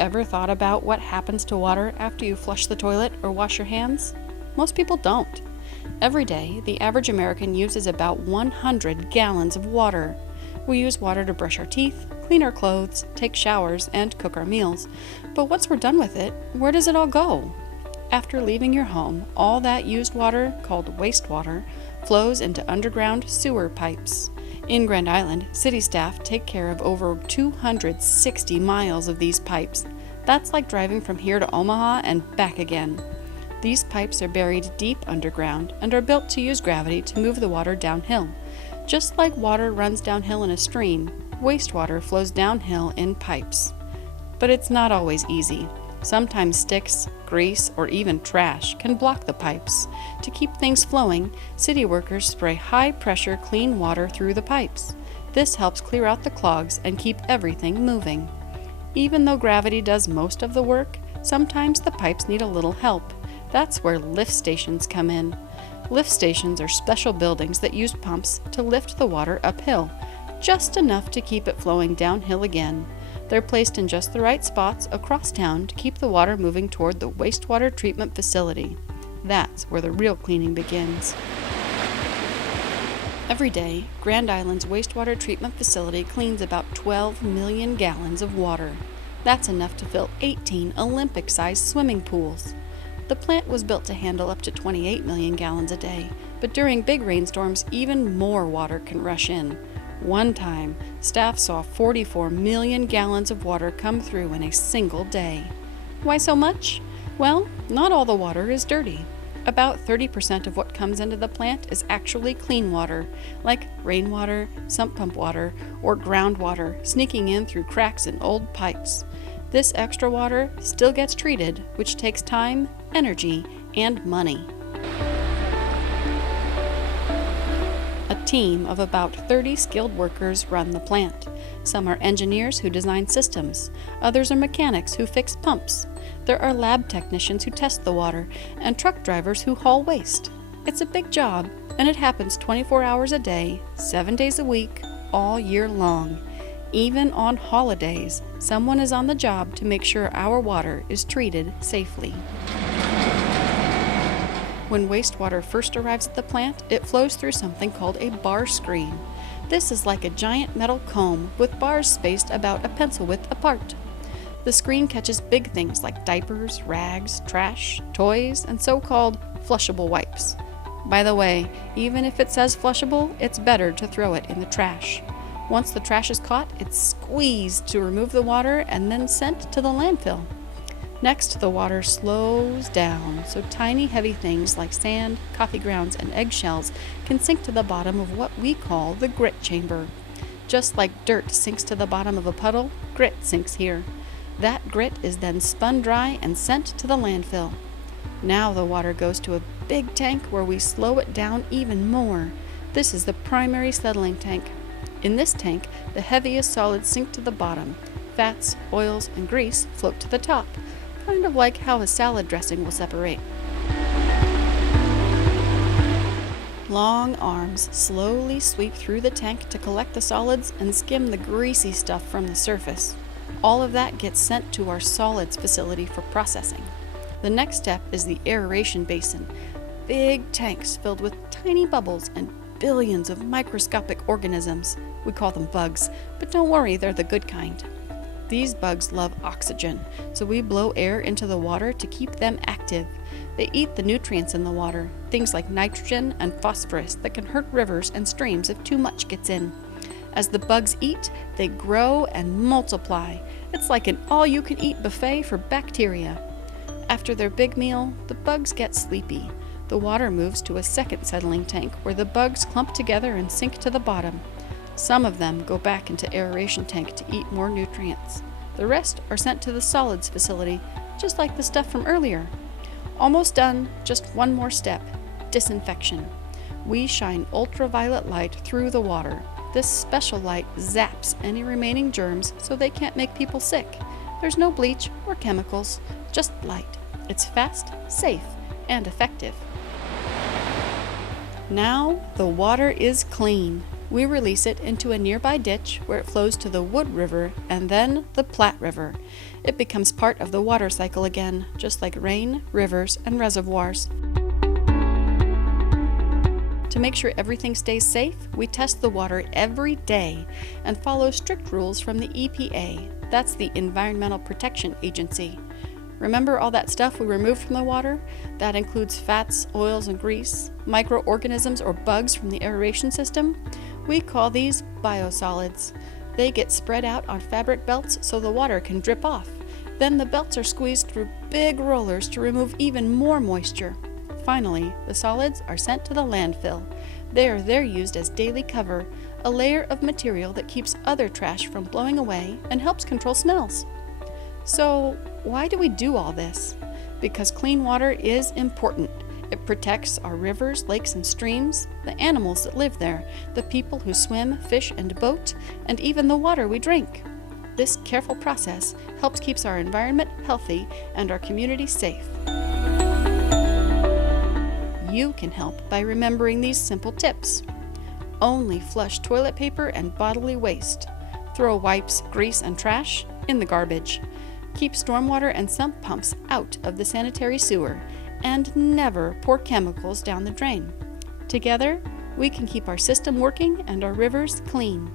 ever thought about what happens to water after you flush the toilet or wash your hands? Most people don't. Every day, the average American uses about 100 gallons of water. We use water to brush our teeth, clean our clothes, take showers, and cook our meals. But once we're done with it, where does it all go? After leaving your home, all that used water, called wastewater, flows into underground sewer pipes. In Grand Island, city staff take care of over 260 miles of these pipes. That's like driving from here to Omaha and back again. These pipes are buried deep underground and are built to use gravity to move the water downhill. Just like water runs downhill in a stream, wastewater flows downhill in pipes. But it's not always easy. Sometimes sticks, grease, or even trash can block the pipes. To keep things flowing, city workers spray high-pressure clean water through the pipes. This helps clear out the clogs and keep everything moving. Even though gravity does most of the work, sometimes the pipes need a little help. That's where lift stations come in. Lift stations are special buildings that use pumps to lift the water uphill, just enough to keep it flowing downhill again. They're placed in just the right spots across town to keep the water moving toward the wastewater treatment facility. That's where the real cleaning begins. Every day, Grand Island's wastewater treatment facility cleans about 12 million gallons of water. That's enough to fill 18 Olympic-sized swimming pools. The plant was built to handle up to 28 million gallons a day, but during big rainstorms, even more water can rush in. One time, staff saw 44 million gallons of water come through in a single day. Why so much? Well, not all the water is dirty. About 30% of what comes into the plant is actually clean water, like rainwater, sump pump water, or groundwater sneaking in through cracks in old pipes. This extra water still gets treated, which takes time, energy, and money. A team of about 30 skilled workers run the plant. Some are engineers who design systems. Others are mechanics who fix pumps. There are lab technicians who test the water, and truck drivers who haul waste. It's a big job, and it happens 24 hours a day, 7 days a week, all year long. Even on holidays, someone is on the job to make sure our water is treated safely. When wastewater first arrives at the plant, it flows through something called a bar screen. This is like a giant metal comb with bars spaced about a pencil width apart. The screen catches big things like diapers, rags, trash, toys, and so-called flushable wipes. By the way, even if it says flushable, it's better to throw it in the trash. Once the trash is caught, it's squeezed to remove the water and then sent to the landfill. Next, the water slows down, so tiny heavy things like sand, coffee grounds, and eggshells can sink to the bottom of what we call the grit chamber. Just like dirt sinks to the bottom of a puddle, grit sinks here. That grit is then spun dry and sent to the landfill. Now the water goes to a big tank where we slow it down even more. This is the primary settling tank. In this tank, the heaviest solids sink to the bottom. Fats, oils, and grease float to the top, kind of like how a salad dressing will separate. Long arms slowly sweep through the tank to collect the solids and skim the greasy stuff from the surface. All of that gets sent to our solids facility for processing. The next step is the aeration basin. Big tanks filled with tiny bubbles and billions of microscopic organisms. We call them bugs, but don't worry, they're the good kind. These bugs love oxygen, so we blow air into the water to keep them active. They eat the nutrients in the water, things like nitrogen and phosphorus that can hurt rivers and streams if too much gets in. As the bugs eat, they grow and multiply. It's like an all-you-can-eat buffet for bacteria. After their big meal, the bugs get sleepy. The water moves to a second settling tank where the bugs clump together and sink to the bottom. Some of them go back into aeration tank to eat more nutrients. The rest are sent to the solids facility, just like the stuff from earlier. Almost done, just one more step, disinfection. We shine ultraviolet light through the water. This special light zaps any remaining germs so they can't make people sick. There's no bleach or chemicals, just light. It's fast, safe, and effective. Now the water is clean. We release it into a nearby ditch where it flows to the Wood River and then the Platte River. It becomes part of the water cycle again, just like rain, rivers, and reservoirs. To make sure everything stays safe, we test the water every day and follow strict rules from the EPA. That's the Environmental Protection Agency. Remember all that stuff we removed from the water? That includes fats, oils, and grease, microorganisms or bugs from the aeration system. We call these biosolids. They get spread out on fabric belts so the water can drip off. Then the belts are squeezed through big rollers to remove even more moisture. Finally, the solids are sent to the landfill. There, they're used as daily cover, a layer of material that keeps other trash from blowing away and helps control smells. So, why do we do all this? Because clean water is important. It protects our rivers, lakes, and streams, the animals that live there, the people who swim, fish, and boat, and even the water we drink. This careful process helps keep our environment healthy and our community safe. You can help by remembering these simple tips. Only flush toilet paper and bodily waste. Throw wipes, grease, and trash in the garbage. Keep stormwater and sump pumps out of the sanitary sewer, and never pour chemicals down the drain. Together, we can keep our system working and our rivers clean.